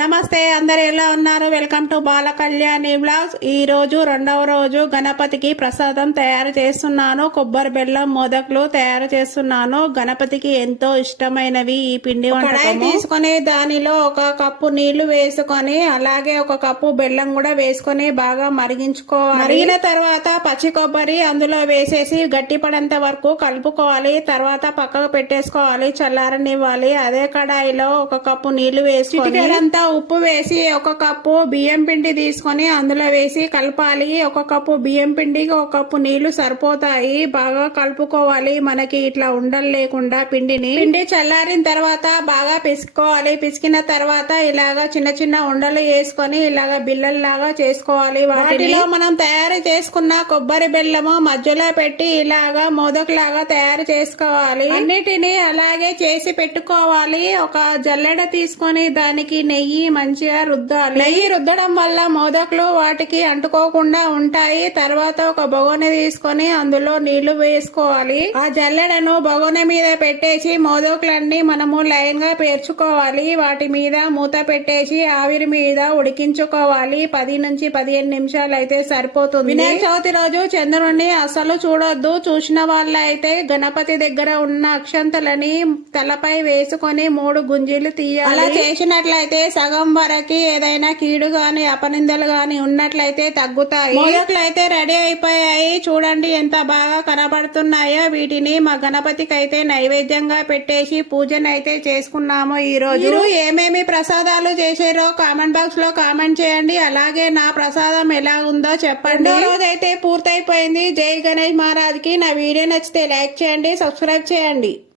నమస్తే, అందరు ఎలా ఉన్నారు? Welcome to Bala Kalyani blogs. ఈ రోజు రెండవ రోజు గణపతికి ప్రసాదం తయారు చేస్తున్నాను. కొబ్బరి బెల్లం మోదకులు తయారు చేస్తున్నాను. గణపతికి ఎంతో ఇష్టమైనవి ఈ పిండి వంటకం. తీసుకొని దానిలో ఒక కప్పు నీళ్లు వేసుకొని అలాగే ఒక కప్పు బెల్లం కూడా వేసుకొని బాగా మరిగించుకోవాలి. మరిగిన తర్వాత పచ్చి కొబ్బరి అందులో వేసేసి గట్టిపడంత వరకు కలుపుకోవాలి. తర్వాత పక్కకు పెట్టేసుకోవాలి, చల్లారనివ్వాలి. అదే కడాయిలో ఒక కప్పు నీళ్లు వేసుకొని ఉప్పు వేసి ఒక కప్పు బియ్యం పిండి తీసుకొని అందులో వేసి కలపాలి. ఒక కప్పు బియ్యం పిండికి ఒక కప్పు నీళ్లు సరిపోతాయి. బాగా కలుపుకోవాలి. మనకి ఇట్లా ఉండలు లేకుండా పిండి చల్లారిన తర్వాత బాగా పిసుకోవాలి. పిసికిన తర్వాత ఇలాగా చిన్న చిన్న ఉండలు వేసుకొని ఇలాగా బిల్లల్లాగా చేసుకోవాలి. వాటిలో మనం తయారు చేసుకున్న కొబ్బరి బెల్లము మధ్యలో పెట్టి ఇలాగా మోదకులాగా తయారు చేసుకోవాలి. అన్నిటినీ అలాగే చేసి పెట్టుకోవాలి. ఒక జల్లెడ తీసుకొని దానికి నెయ్యి మంచిగా రుద్దాలి. నెయ్యి రుద్దడం వల్ల మోదకులు వాటికి అంటుకోకుండా ఉంటాయి. తర్వాత ఒక బొగోని తీసుకొని అందులో నీళ్లు వేసుకోవాలి. ఆ జల్లెడను బొగోని మీద పెట్టేసి మోదకులన్నీ మనము లైన్ గా పేర్చుకోవాలి. వాటి మీద మూత పెట్టేసి ఆవిరి మీద ఉడికించుకోవాలి. 10 నుంచి 15 నిమిషాలు అయితే సరిపోతుంది. వినాయక చవితి రోజు చంద్రుడిని అసలు చూడొద్దు. చూసిన వాళ్ళైతే గణపతి దగ్గర ఉన్న అక్షంతలని తలపై వేసుకొని 3 గుంజీలు తీయాలి. అలా చేసినట్లయితే సగం వరకు ఏదైనా కీడు గాని అపనిందలు గాని ఉన్నట్లయితే తగ్గుతాయి. మోదకులు అయితే రెడీ అయిపోయాయి. చూడండి ఎంత బాగా కనబడుతున్నాయో. వీటిని మా గణపతికి అయితే నైవేద్యంగా పెట్టేసి పూజనైతే చేసుకున్నాము. ఈ రోజు ఏమేమి ప్రసాదాలు చేసారో కామెంట్ బాక్స్ లో కామెంట్ చేయండి. అలాగే నా ప్రసాదం ఎలా ఉందో చెప్పండి. రోజైతే పూర్తయిపోయింది. జై గణేష్ మహారాజ్ కి. నా వీడియో నచ్చితే లైక్ చేయండి, సబ్స్క్రైబ్ చేయండి.